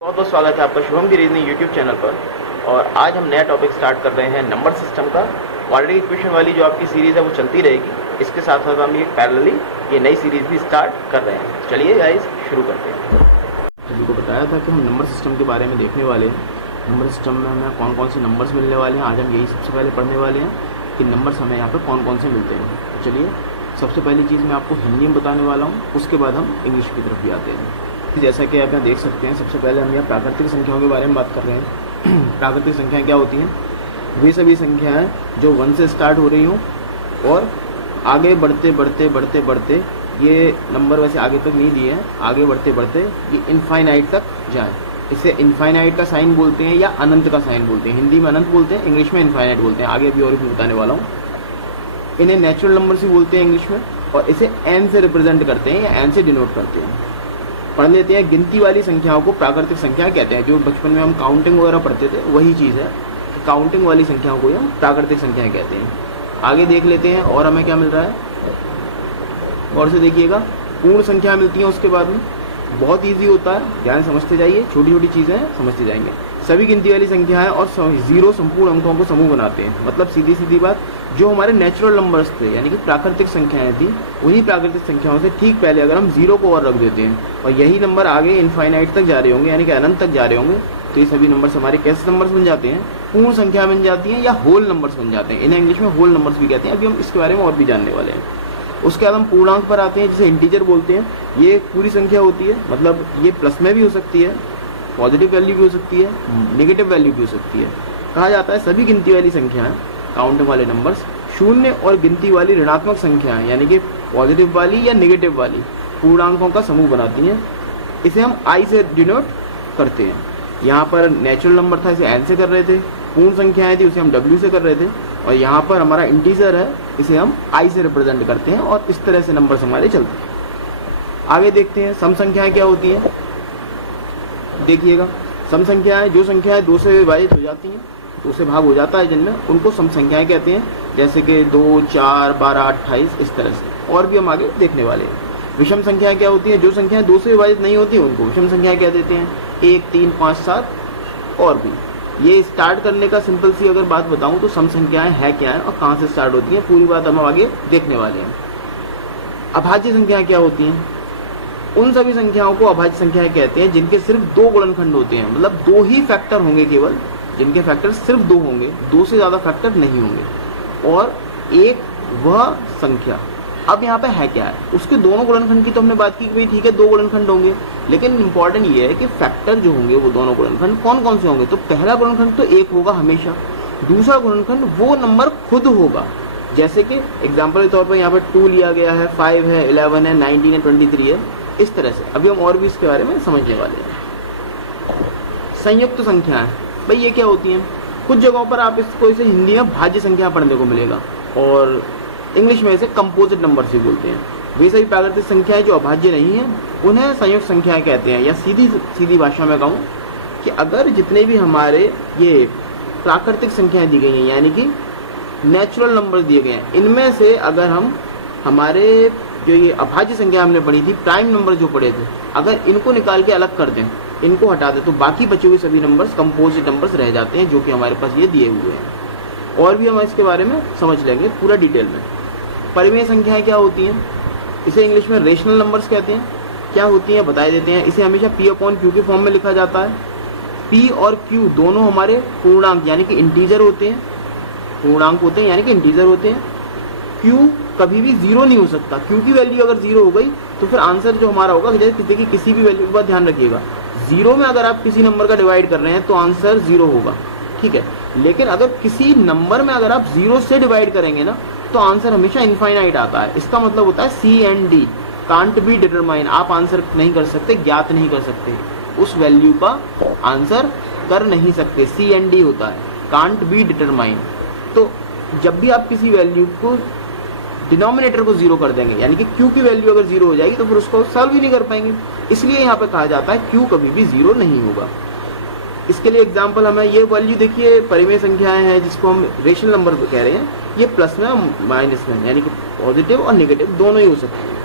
बहुत बहुत स्वागत है आपका शुभम की रीजनिंग यूट्यूब चैनल पर। और आज हम नया टॉपिक स्टार्ट कर रहे हैं नंबर सिस्टम का। क्वाड्रेटिक इक्वेशन वाली जो आपकी सीरीज़ है वो चलती रहेगी, इसके साथ साथ हम ये पैरेलली ये नई सीरीज़ भी स्टार्ट कर रहे हैं। चलिए गाइस शुरू करते हैं। सभी को बताया था कि हम नंबर सिस्टम के बारे में देखने वाले हैं। नंबर सिस्टम में हमें कौन कौन से नंबर्स मिलने वाले हैं, आज हम यही सबसे पहले पढ़ने वाले हैं कि नंबर्स हमें यहाँ पर कौन कौन से मिलते हैं। तो चलिए सबसे पहली चीज़ मैं आपको हिंदी में बताने वाला हूँ, उसके बाद हम इंग्लिश की तरफ भी आते हैं। जैसा कि आप यहाँ देख सकते हैं, सबसे पहले हम यहाँ प्राकृतिक संख्याओं के बारे में बात कर रहे हैं। प्राकृतिक संख्याएं क्या होती हैं? वे सभी संख्याएं जो 1 से स्टार्ट हो रही हों और आगे बढ़ते बढ़ते बढ़ते बढ़ते ये नंबर वैसे आगे तक नहीं दिए हैं, आगे बढ़ते बढ़ते ये इनफाइनाइट तक जाए। इसे इनफाइनाइट का साइन बोलते हैं या अनंत का साइन बोलते हैं। हिंदी में अनंत बोलते हैं, इंग्लिश में इनफाइनाइट बोलते हैं। आगे भी और भी बताने वाला हूँ। इन्हें नेचुरल नंबर्स भी बोलते हैं इंग्लिश में, और इसे एन से रिप्रेजेंट करते हैं या एन से डिनोट करते हैं। पढ़ लेते हैं। गिनती वाली संख्याओं को प्राकृतिक संख्या कहते हैं। जो बचपन में हम काउंटिंग वगैरह पढ़ते थे वही चीज़ है कि काउंटिंग वाली संख्याओं को हम प्राकृतिक संख्याएं कहते हैं। आगे देख लेते हैं और हमें क्या मिल रहा है, और से देखिएगा। पूर्ण संख्या मिलती हैं उसके बाद में। बहुत ईजी होता है, ध्यान समझते जाइए, छोटी छोटी चीज़ें समझते जाएंगे। सभी गिनती वाली संख्याएं और जीरो संपूर्ण अंकों को समूह बनाते हैं। मतलब सीधी सीधी बात, जो हमारे नेचुरल नंबर्स थे यानी कि प्राकृतिक संख्याएं थी, उन्हीं प्राकृतिक संख्याओं से ठीक पहले अगर हम जीरो को और रख देते हैं और यही नंबर आगे इनफाइनाइट तक जा रहे होंगे यानी कि अनंत तक जा रहे होंगे, तो ये सभी नंबर्स हमारे कैसे नंबर्स बन जाते हैं? पूर्ण संख्या बन जाती हैं या होल नंबर्स बन जाते हैं। इन्हें इंग्लिश में होल नंबर्स भी कहते हैं। अभी हम इसके बारे में और भी जानने वाले हैं। उसके बाद हम पूर्णांक पर आते हैं, जिसे इंटीजर बोलते हैं। ये पूरी संख्या होती है, मतलब ये प्लस में भी हो सकती है, पॉजिटिव वैल्यू भी हो सकती है, नेगेटिव वैल्यू भी हो सकती है। कहा जाता है सभी गिनती वाली संख्याएं, काउंटिंग वाले नंबर्स, शून्य और गिनती वाली ऋणात्मक संख्याएं यानी कि पॉजिटिव वाली या नेगेटिव वाली पूर्णांकों का समूह बनाती हैं। इसे हम आई से डिनोट करते हैं। यहाँ पर नेचुरल नंबर था, इसे एन से कर रहे थे। पूर्ण संख्याएं थी, उसे हम डब्ल्यू से कर रहे थे। और यहाँ पर हमारा इंटीजर है, इसे हम आई से रिप्रेजेंट करते हैं। और इस तरह से नंबर्स हमारे चलते हैं। आगे देखते हैं सम संख्याएं क्या होती हैं। देखिएगा, सम संख्याएं जो संख्याएं 2 से विभाजित हो जाती हैं, 2 से भाग हो जाता है जिनमें, उनको सम संख्याएं कहते हैं। जैसे कि 2, 4, 12, 28 इस तरह से। और भी हम आगे देखने वाले हैं। विषम संख्याएं क्या होती हैं? जो संख्याएं 2 से विभाजित नहीं होती उनको विषम संख्याएं कह देते हैं। 1, 3, 5, 7 और भी। ये स्टार्ट करने का सिंपल सी अगर बात बताऊं तो सम संख्याएं है क्या है और कहाँ से स्टार्ट होती हैं, पूरी बात हम आगे देखने वाले हैं। अभाज्य संख्याएं क्या होती हैं? उन सभी संख्याओं को अभाज्य संख्याएं कहते हैं जिनके सिर्फ 2 गुणनखंड होते हैं। मतलब 2 ही फैक्टर होंगे केवल, जिनके फैक्टर सिर्फ 2 होंगे, 2 से ज़्यादा फैक्टर नहीं होंगे। और एक वह संख्या, अब यहाँ पे है क्या है, उसके दोनों गुणनखंड की तो हमने बात की भाई ठीक है 2 गुणनखंड होंगे, लेकिन इंपॉर्टेंट ये है कि फैक्टर जो होंगे वो दोनों गुणनखंड कौन कौन से होंगे। तो पहला गुणनखंड तो 1 होगा हमेशा। दूसरा गुणनखंड वो नंबर खुद होगा। जैसे कि एग्जाम्पल के तौर पर यहाँ पर 2 लिया गया है, 5 है, 11 है, 19 है, 23 है, इस तरह से। अभी हम और भी इसके बारे में समझने वाले हैं। संयुक्त संख्याएं भाई ये क्या होती हैं? कुछ जगहों पर आप इसको इसे हिंदी में भाज्य संख्या पढ़ने को मिलेगा और इंग्लिश में इसे कंपोजिट नंबर से बोलते हैं। वे सभी प्राकृतिक संख्याएं जो अभाज्य नहीं है उन्हें संयुक्त संख्याएं कहते हैं। या सीधी सीधी भाषा में कहूँ कि अगर जितने भी हमारे ये प्राकृतिक संख्याएं दी गई हैं यानी कि नेचुरल नंबर दिए गए हैं, इनमें से अगर हम हमारे जो ये अभाज्य संख्या हमने पढ़ी थी, प्राइम नंबर जो पढ़े थे, अगर इनको निकाल के अलग कर दें, इनको हटा दें, तो बाकी बचे हुए सभी नंबर्स कंपोजिट नंबर्स रह जाते हैं, जो कि हमारे पास ये दिए हुए हैं। और भी हम इसके बारे में समझ लेंगे पूरा डिटेल में। परिमेय संख्याएं क्या होती हैं? इसे इंग्लिश में रेशनल नंबर्स कहते हैं। क्या होती हैं बता देते हैं। इसे हमेशा P/Q के फॉर्म में लिखा जाता है। P और Q दोनों हमारे पूर्णांक यानी कि इंटीजर होते हैं, पूर्णांक होते हैं यानी कि इंटीजर होते हैं। Q कभी भी 0 नहीं हो सकता। Q की वैल्यू अगर 0 हो गई तो फिर आंसर जो हमारा होगा, जैसे किसी भी वैल्यू का ध्यान रखिएगा, 0 में अगर आप किसी नंबर का डिवाइड कर रहे हैं तो आंसर 0 होगा, ठीक है। लेकिन अगर किसी नंबर में अगर आप 0 से डिवाइड करेंगे ना तो आंसर हमेशा इनफाइनाइट आता है। इसका मतलब होता है C&D, कांट बी डिटरमाइन। आप आंसर नहीं कर सकते, ज्ञात नहीं कर सकते, उस वैल्यू का आंसर कर नहीं सकते। C&D होता है, कांट बी डिटरमाइन। तो जब भी आप किसी वैल्यू को डिनोमिनेटर को 0 कर देंगे यानी कि Q की वैल्यू अगर 0 हो जाएगी तो फिर उसको सॉल्व ही नहीं कर पाएंगे। इसलिए यहाँ पे कहा जाता है Q कभी भी 0 नहीं होगा। इसके लिए एग्जांपल हमें ये वैल्यू देखिए, परिमेय संख्याएं हैं जिसको हम रेशनल नंबर कह रहे हैं, ये प्लस में और माइनस में यानी कि पॉजिटिव और नेगेटिव दोनों ही हो सकते हैं।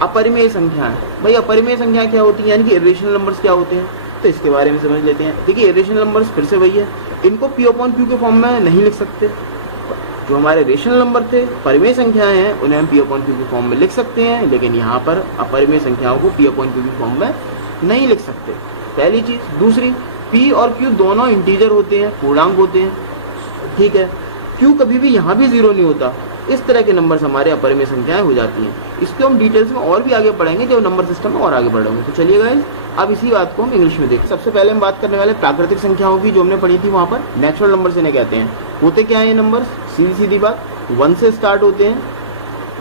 अपरिमेय संख्याएं, भाई अपरिमेय संख्याएं क्या होती हैं यानी कि इरेशनल नंबर्स क्या होते हैं? तो इसके बारे में समझ लेते हैं। देखिए इरेशनल नंबर्स फिर से वही है, इनको पी अपॉन क्यू के फॉर्म में नहीं लिख सकते। जो हमारे रेशनल नंबर थे, परिमेय संख्याएं हैं, उन्हें हम पी अपॉन क्यू के फॉर्म में लिख सकते हैं, लेकिन यहाँ पर अपरिमेय संख्याओं को पी अपॉन क्यू के फॉर्म में नहीं लिख सकते, पहली चीज। दूसरी, पी और क्यू दोनों इंटीजर होते हैं, पूर्णांक होते हैं, ठीक है। क्यू कभी भी यहाँ भी जीरो नहीं होता। इस तरह के नंबर्स हमारे अपरिमेय संख्याएं हो जाती हैं। इसको हम डिटेल्स में और भी आगे पढ़ेंगे जब नंबर सिस्टम में और आगे बढ़ेंगे। तो चलिए गाइस, अब इसी बात को हम इंग्लिश में देखें। सबसे पहले हम बात करने वाले प्राकृतिक संख्याओं की, जो हमने पढ़ी थी वहाँ पर नेचुरल नंबर्स इन्हें कहते हैं। होते क्या है ये नंबर्स? सीधी सीधी बात, 1 से स्टार्ट होते हैं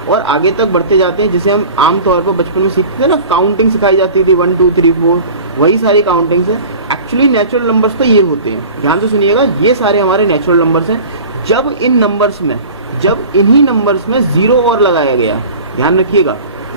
और आगे तक बढ़ते जाते हैं, जिसे हम आमतौर पर बचपन में सीखते थे ना, काउंटिंग सिखाई जाती थी 1 2 3 4, वही सारी काउंटिंग्स है। एक्चुअली नेचुरल नंबर्स तो ये होते हैं, ध्यान से सुनिएगा, ये सारे हमारे नेचुरल नंबर्स हैं। जब इन्हीं नंबर्स में जीरो और लगाया गया, ध्यान रखिएगा,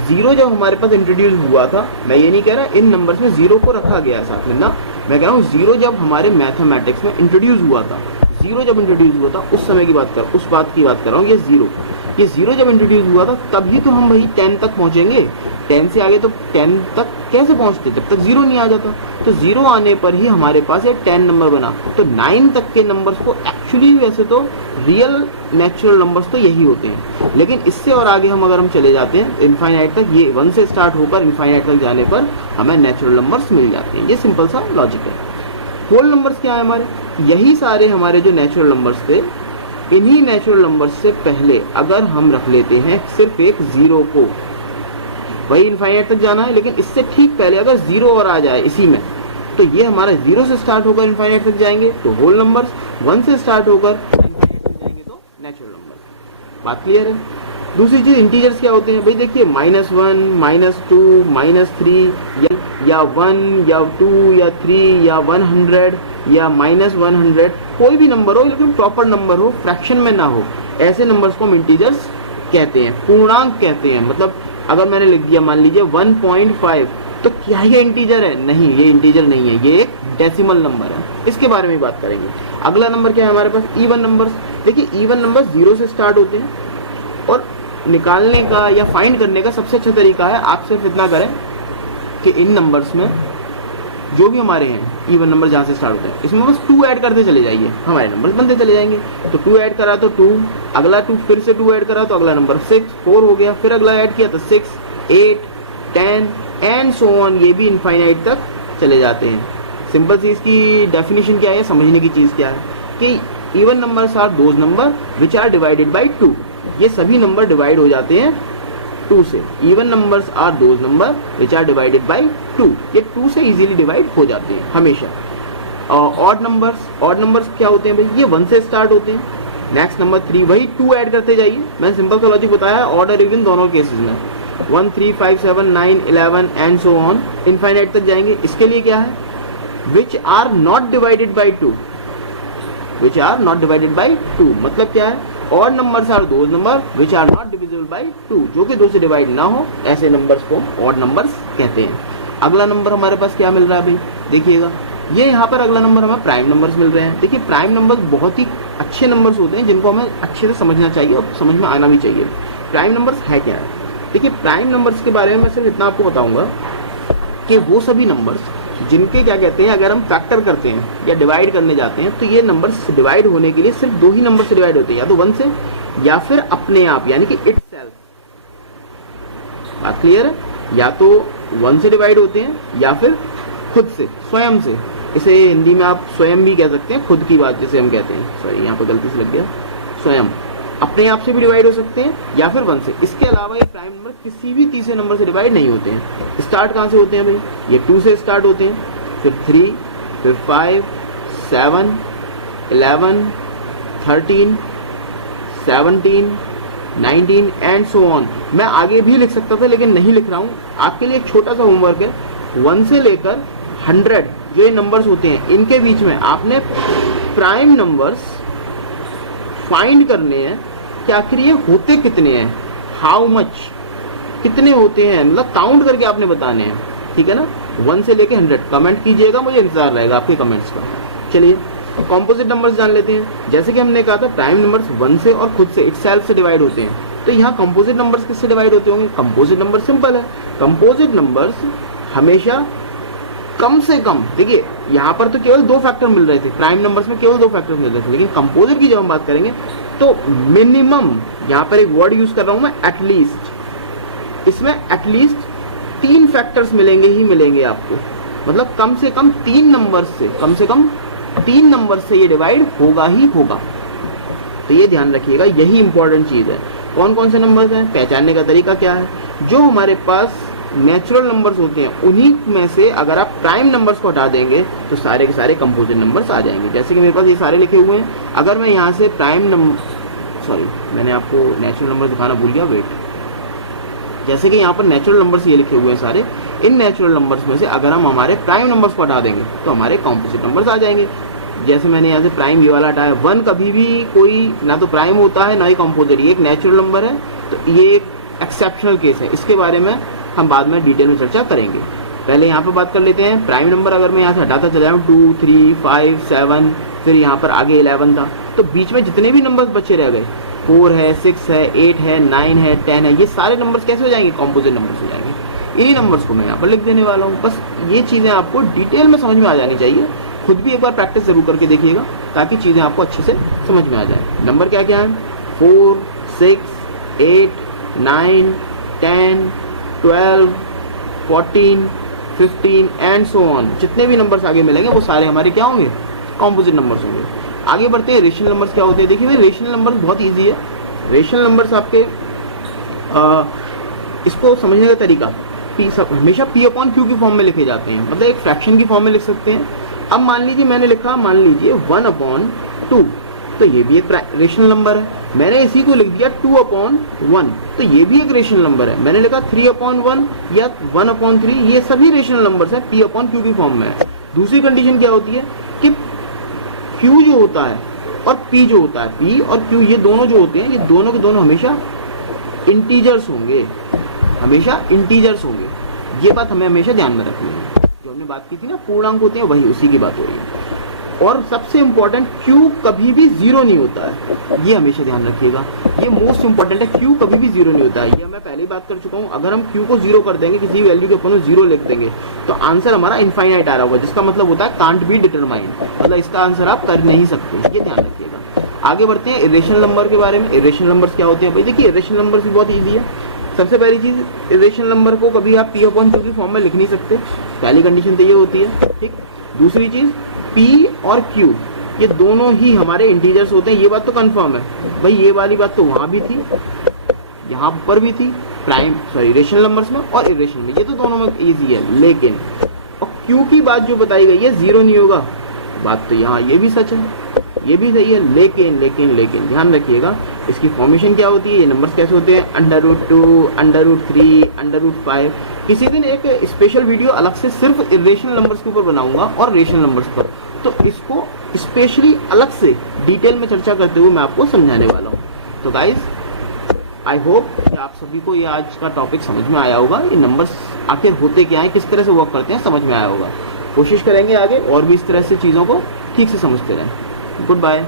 जीरो जब हमारे पास इंट्रोड्यूस हुआ था, मैं ये नहीं कह रहा इन नंबर्स में जीरो को रखा गया साथ में ना, मैं कह रहा हूँ जीरो जब हमारे मैथमेटिक्स में इंट्रोड्यूस हुआ था, जीरो जब इंट्रोड्यूस हुआ था उस समय की बात कर, उस बात की बात कर रहा हूँ। ये जीरो जब इंट्रोड्यूस हुआ था तभी तो हम वही 10 तक पहुंचेंगे। 10 से आगे तो 10 तक कैसे पहुंचते जब तक जीरो नहीं आ जाता। तो जीरो आने पर ही हमारे पास एक 10 नंबर बना। तो 9 तक के नंबर्स को एक्चुअली वैसे तो रियल नेचुरल नंबर्स तो यही होते हैं, लेकिन इससे और आगे अगर हम चले जाते हैं इनफाइनाइट तक, ये 1 से स्टार्ट होकर इनफाइनाइट तक जाने पर हमें नेचुरल नंबर्स मिल जाते हैं। ये सिंपल सा लॉजिक है। होल नंबर्स क्या है हमारे? यही सारे हमारे जो नेचुरल नंबर्स थे, इन्हीं नेचुरल नंबर्स से पहले अगर हम रख लेते हैं सिर्फ एक जीरो को, वही इनफाइनाइट तक जाना है, लेकिन इससे ठीक पहले अगर जीरो और आ जाए इसी में, तो ये हमारा जीरो से स्टार्ट होकर इनफाइनाइट तक जाएंगे तो होल नंबर्स, 1 से स्टार्ट होकर इनफाइनाइट तक जाएंगे तो नेचुरल नंबर्स। बात क्लियर है? दूसरी चीज, इंटीजर्स क्या होते हैं भाई? देखिए -1, -2, -3 या 1 या 2 या 3 या 100 या -100, कोई भी नंबर हो लेकिन प्रॉपर नंबर हो, फ्रैक्शन में ना हो, ऐसे नंबर्स को हम इंटीजर्स कहते हैं, पूर्णांक कहते हैं। मतलब अगर मैंने लिख दिया मान लीजिए 1.5, तो क्या ये इंटीजर है? नहीं, ये इंटीजर नहीं है, ये एक डेसिमल नंबर है। इसके बारे में बात करेंगे। अगला नंबर क्या है हमारे पास? Even numbers. देखिए इवन नंबर्स 0 से स्टार्ट होते हैं और निकालने का या फाइंड करने का सबसे अच्छा तरीका है, आप सिर्फ इतना करें कि इन नंबर्स में जो भी हमारे हैं इवन नंबर जहाँ से स्टार्ट होते हैं, इसमें बस 2 ऐड करते चले जाइए, हमारे नंबर बनते चले जाएंगे। तो 2 ऐड करा तो 2, अगला 2, फिर से 2 ऐड करा तो अगला नंबर 6, 4 हो गया, फिर अगला ऐड किया तो 6, 8, 10 एंड सो ऑन, ये भी इनफाइनाइट तक चले जाते हैं। सिंपल सी इसकी डेफिनेशन क्या है, समझने की चीज़ क्या है कि even numbers are those number which are divided by 2। ये सभी नंबर डिवाइड हो जाते हैं 2 से। Even numbers are those number which are divided by 2। ये 2 से इजीली डिवाइड हो जाते हैं हमेशा। ऑड नंबर्स क्या होते हैं भाई? ये 1 से स्टार्ट होते हैं। नेक्स्ट नंबर 3, वही 2 ऐड करते जाइए। मैंने सिंपल सा लॉजिक बताया, ऑड और इवन दोनों केसेस में 1 3 5 7 9 11 एंड सो ऑन इनफाइनाइट तक जाएंगे। इसके लिए क्या है? Which are not divided by 2, which are not divided by 2 मतलब क्या है? Odd numbers are those number which are not divisible by 2, जो कि 2 से डिवाइड ना हो, ऐसे नंबर्स को ऑड नंबर्स कहते हैं। अगला नंबर हमारे पास क्या मिल रहा है भाई? देखिएगा, ये यहाँ पर अगला नंबर हमें प्राइम नंबर्स मिल रहे हैं। देखिए प्राइम नंबर्स बहुत ही अच्छे नंबर्स होते हैं जिनको हमें अच्छे से समझना चाहिए और समझ में आना भी चाहिए। प्राइम नंबर्स है क्या है? देखिए प्राइम नंबर्स के बारे में मैं सिर्फ इतना आपको बताऊंगा कि वो सभी नंबर्स जिनके क्या कहते हैं, अगर हम फैक्टर करते हैं या डिवाइड करने जाते हैं, तो ये नंबर्स डिवाइड होने के लिए सिर्फ 2 ही नंबर से डिवाइड होते हैं, या तो 1 से या फिर अपने आप, यानी कि इटसेल्फ। बात क्लियर है? या तो 1 से डिवाइड होते हैं या फिर खुद से, स्वयं से। इसे हिंदी में आप स्वयं भी कह सकते हैं, खुद की बात जिसे हम कहते हैं। सॉरी, यहाँ पर गलती से लग गया, स्वयं। अपने आप से भी डिवाइड हो सकते हैं या फिर 1 से। इसके अलावा ये प्राइम नंबर किसी भी तीसरे नंबर से डिवाइड नहीं होते हैं। स्टार्ट कहाँ से होते हैं भाई? ये 2 से स्टार्ट होते हैं, फिर 3, फिर 5, 7, 11, 13, 17, 19 एंड सो ऑन। मैं आगे भी लिख सकता था लेकिन नहीं लिख रहा हूँ। आपके लिए एक छोटा सा होमवर्क है, 1 से लेकर 100 जो ये नंबर्स होते हैं, इनके बीच में आपने प्राइम नंबर्स फाइंड करने हैं कि आखिर ये होते कितने हैं, हाउ मच, कितने होते हैं, मतलब काउंट करके आपने बताने हैं। ठीक है ना? 1 से लेके 100 कमेंट कीजिएगा, मुझे इंतजार रहेगा आपके कमेंट्स का। चलिए कॉम्पोजिट नंबर्स जान लेते हैं। जैसे कि हमने कहा था प्राइम नंबर्स 1 से और खुद से, इटसेल्फ से डिवाइड होते हैं। तो यहाँ कंपोजिट नंबर्स किससे डिवाइड होते होंगे? कंपोजिट नंबर सिंपल है, कंपोजिट नंबर्स हमेशा कम से कम, देखिए यहाँ पर तो केवल 2 फैक्टर मिल रहे थे, प्राइम नंबर्स में केवल 2 फैक्टर मिल रहे थे, लेकिन कंपोजिट की जब हम बात करेंगे तो मिनिमम, यहाँ पर एक वर्ड यूज कर रहा हूं मैं, एटलीस्ट, इसमें एटलीस्ट 3 फैक्टर्स मिलेंगे ही मिलेंगे आपको, मतलब कम से कम 3 नंबर से, कम से कम 3 नंबर से ये डिवाइड होगा ही होगा। तो ये ध्यान रखिएगा, यही इंपॉर्टेंट चीज है। कौन कौन से नंबर्स हैं, पहचानने का तरीका क्या है, जो हमारे पास नेचुरल नंबर्स होते हैं उन्हीं में से अगर आप प्राइम नंबर्स को हटा देंगे तो सारे के सारे कंपोजिट नंबर्स आ जाएंगे। जैसे कि मेरे पास ये सारे लिखे हुए हैं, अगर मैं यहाँ से प्राइम नंबर, सॉरी मैंने आपको नेचुरल नंबर दिखाना भूल गया, वेट, जैसे कि यहाँ पर नेचुरल नंबर्स ये लिखे हुए हैं सारे, इन नेचुरल नंबर्स में से अगर हम हमारे प्राइम नंबर्स को हटा देंगे तो हमारे कंपोजिट नंबर्स आ जाएंगे। जैसे मैंने यहाँ से प्राइम ये वाला हटाया, 1 कभी भी कोई ना तो प्राइम होता है ना ही कंपोजिट, ये एक नेचुरल नंबर है, तो ये एक एक्सेप्शनल केस है, इसके बारे में हम बाद में डिटेल में चर्चा करेंगे। पहले यहाँ पर बात कर लेते हैं प्राइम नंबर। अगर मैं यहाँ से हटाता चला जाऊँ 2, 3, 5, 7, फिर यहाँ पर आगे 11 था, तो बीच में जितने भी नंबर्स बचे रह गए, 4 है, 6 है, 8 है, 9 है, 10 है, ये सारे नंबर्स कैसे हो जाएंगे, कंपोजिट नंबर्स हो जाएंगे। इन्हीं नंबर्स को मैं यहाँ पर लिख देने वाला हूँ। बस ये चीज़ें आपको डिटेल में समझ में आ जानी चाहिए, खुद भी एक बार प्रैक्टिस जरूर करके देखिएगा ताकि चीज़ें आपको अच्छे से समझ में आ जाए। नंबर क्या क्या है, 4, 6, 8, 9, 10, 12, 14, 15 एंड सो ऑन, जितने भी नंबर्स आगे मिलेंगे वो सारे हमारे क्या होंगे, कंपोजिट नंबर्स होंगे। आगे बढ़ते हैं, रेशनल नंबर्स क्या होते हैं। देखिए रेशनल नंबर्स बहुत इजी है। रेशनल नंबर्स आपके इसको समझने का तरीका, हमेशा P अपॉन Q की फॉर्म में लिखे जाते हैं, मतलब एक फ्रैक्शन की फॉर्म में लिख सकते हैं। अब मान लीजिए मैंने लिखा, मान लीजिए 1/2, तो ये भी एक रेशनल नंबर है। मैंने इसी को लिख दिया 2/1, तो ये भी एक रेशनल नंबर है। मैंने लिखा 3/1 या 1/3, ये सभी रेशनल नंबर्स हैं, P अपॉन Q की फॉर्म में है। दूसरी कंडीशन क्या होती है कि Q जो होता है और P जो होता है, P और Q ये दोनों जो होते हैं, ये दोनों के दोनों हमेशा इंटीजर्स होंगे, हमेशा इंटीजर्स होंगे। ये बात हमें हमेशा ध्यान में रखनी है। जो हमने बात की थी ना पूर्णांक होते हैं, वही उसी की बात हो रही है। और सबसे इंपॉर्टेंट, Q कभी भी 0 नहीं होता है, ये हमेशा ध्यान रखिएगा, ये मोस्ट इंपॉर्टेंट है। Q कभी भी 0 नहीं होता है, ये मैं पहले ही बात कर चुका हूँ। अगर हम Q को 0 कर देंगे, किसी वैल्यू के ऊपर 0 लिख देंगे, तो आंसर हमारा इनफाइनाइट आ रहा होगा, जिसका मतलब होता है कांट बी डिटरमाइंड, मतलब इसका आंसर आप कर नहीं सकते, ये ध्यान रखिएगा। आगे बढ़ते हैं इरेशनल नंबर के बारे में। इरेशनल नंबर्स क्या होते हैं भाई, देखिए इरेशनल नंबर भी बहुत ईजी है। सबसे पहली चीज, इरेशनल नंबर को कभी आप P अपॉन Q की फॉर्म में लिख नहीं सकते, पहली कंडीशन तो ये होती है, ठीक। दूसरी चीज, P और Q ये दोनों ही हमारे इंटीजर्स होते हैं, ये बात तो कंफर्म है भाई। ये वाली बात तो वहां भी थी, यहाँ पर भी थी, प्राइम सॉरी रेशनल नंबर्स में और इरेशनल में, ये तो दोनों में इजी है। लेकिन और Q की बात जो बताई गई है 0 नहीं होगा, बात तो यहाँ ये भी सच है, ये भी सही है। लेकिन लेकिन लेकिन ध्यान रखिएगा, इसकी फॉर्मेशन क्या होती है, ये नंबर्स कैसे होते हैं, √2, √3, √5। किसी दिन एक स्पेशल वीडियो अलग से सिर्फ इरेशनल नंबर्स के ऊपर बनाऊंगा और रेशनल नंबर्स पर, तो इसको स्पेशली अलग से डिटेल में चर्चा करते हुए मैं आपको समझाने वाला हूँ। तो गाइज आई होप कि आप सभी को ये आज का टॉपिक समझ में आया होगा, ये नंबर्स आखिर होते क्या हैं, किस तरह से वर्क करते हैं, समझ में आया होगा। कोशिश करेंगे आगे और भी इस तरह से चीज़ों को ठीक से समझते रहें। Good bye.